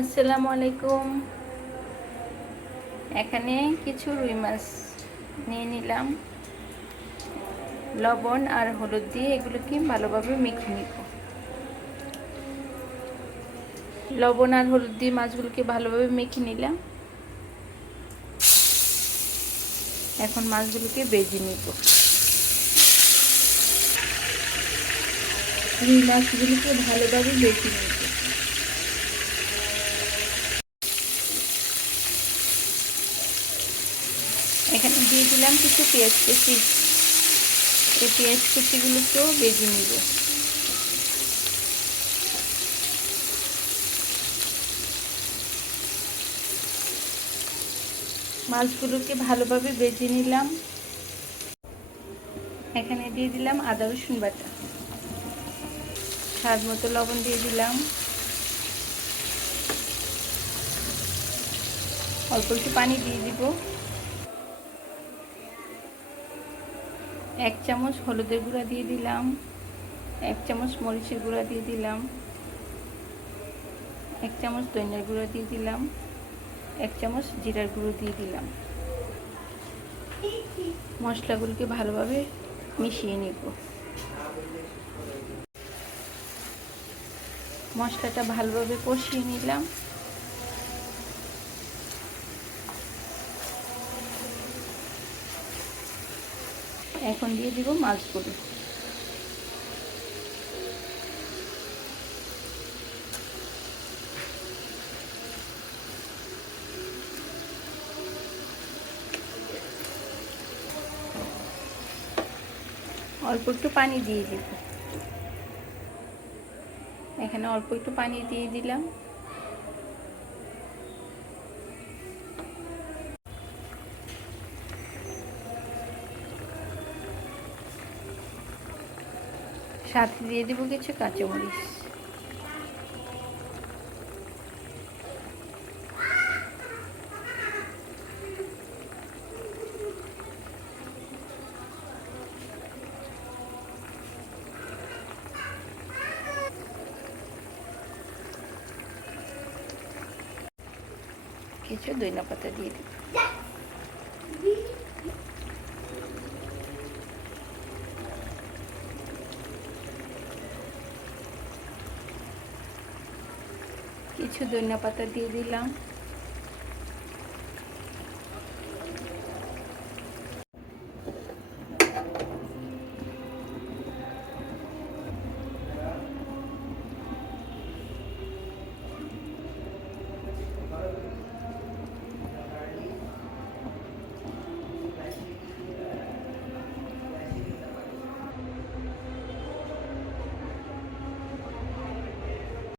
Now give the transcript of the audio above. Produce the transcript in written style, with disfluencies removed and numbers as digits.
আসসালামু আলাইকুম। এখানে কিছু রুই মাছ নিয়ে নিলাম, লবণ আর হলুদ দিয়ে এগুলোকে ভালোভাবে মেখে নিব। লবণ আর হলুদ দিয়ে মাছগুলোকে ভালোভাবে মেখে নিলাম। এখন মাছগুলোকে ভেজে নিব। রুই মাছগুলোকে ভালোভাবে ভেজে নিব। এখানে দিয়ে দিলাম কিছু পেঁয়াজ কুচি। এই পেঁয়াজ কুচিগুলোকেও ভেজে নিব। মাছগুলোকে ভালোভাবে ভেজে নিলাম। এখানে দিয়ে দিলাম আদা রসুন বাটা, স্বাদ মতো লবণ দিয়ে দিলাম, অল্প একটু পানি দিয়ে দিব। 1 চামচ হলুদের গুঁড়া দিয়ে দিলাম, 1 চামচ মরিচের গুঁড়া দিয়ে দিলাম, 1 চামচ ধনিয়ার গুঁড়া দিয়ে দিলাম, 1 চামচ জিরার গুঁড়ো দিয়ে দিলাম। মশলাগুলোকে ভালোভাবে মিশিয়ে নিব। মশলাটা ভালোভাবে কষিয়ে নিলাম। এখন দিয়ে দিব মাছগুলো। অল্প একটু পানি দিয়ে দিব। এখানে অল্প একটু পানি দিয়ে দিলাম। সাথে দিয়ে দিব কিছু কাঁচামরিচ। কিছু ধনিয়া পাতা দিয়ে দিব। কিছু ধনিয়া পাতা দিয়ে দিলাম।